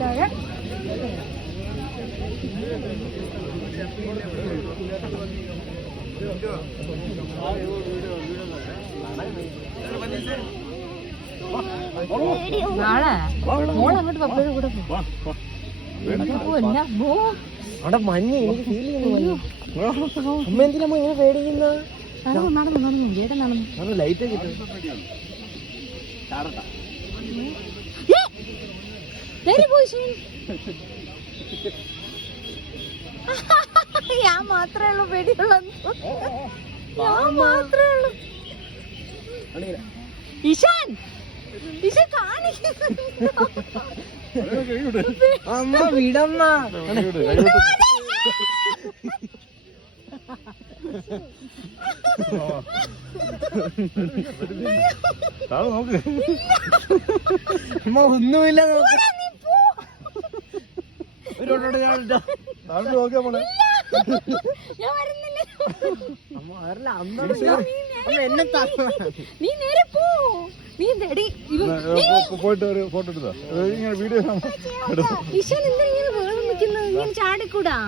താഴെ നാളെ മോളങ്ങോട്ട് പപ്പയുടെ കൂടെ അവിടെ മഞ്ഞ് എനിക്ക് ഫീൽ ചെയ്യുന്നു. അമ്മ എന്തിനമ്മ ഇങ്ങനെ പേടിക്കുന്ന? നടന്നു ചേട്ടൻ നടന്നു ലൈറ്റ് കിട്ടും. ഞാൻ മാത്രമേ ഉള്ളൂ പേടിയുള്ള ഞാൻ മാത്രമേ ഉള്ളൂ. ഇഷാൻ ഇഷാൻ കാണിക്കുന്നു. അമ്മ വിടമ്മ. അമ്മ ഒന്നുമില്ല. നീ നേരെ പോ. നീ പോയിട്ട് ഒരു ഫോട്ടോ എടുത്താ വീഡിയോ ഇഷാൻ എന്താ ഇങ്ങനെ വേണം നിൽക്കുന്നത്? ഇങ്ങനെ ചാടിക്കൂടാ.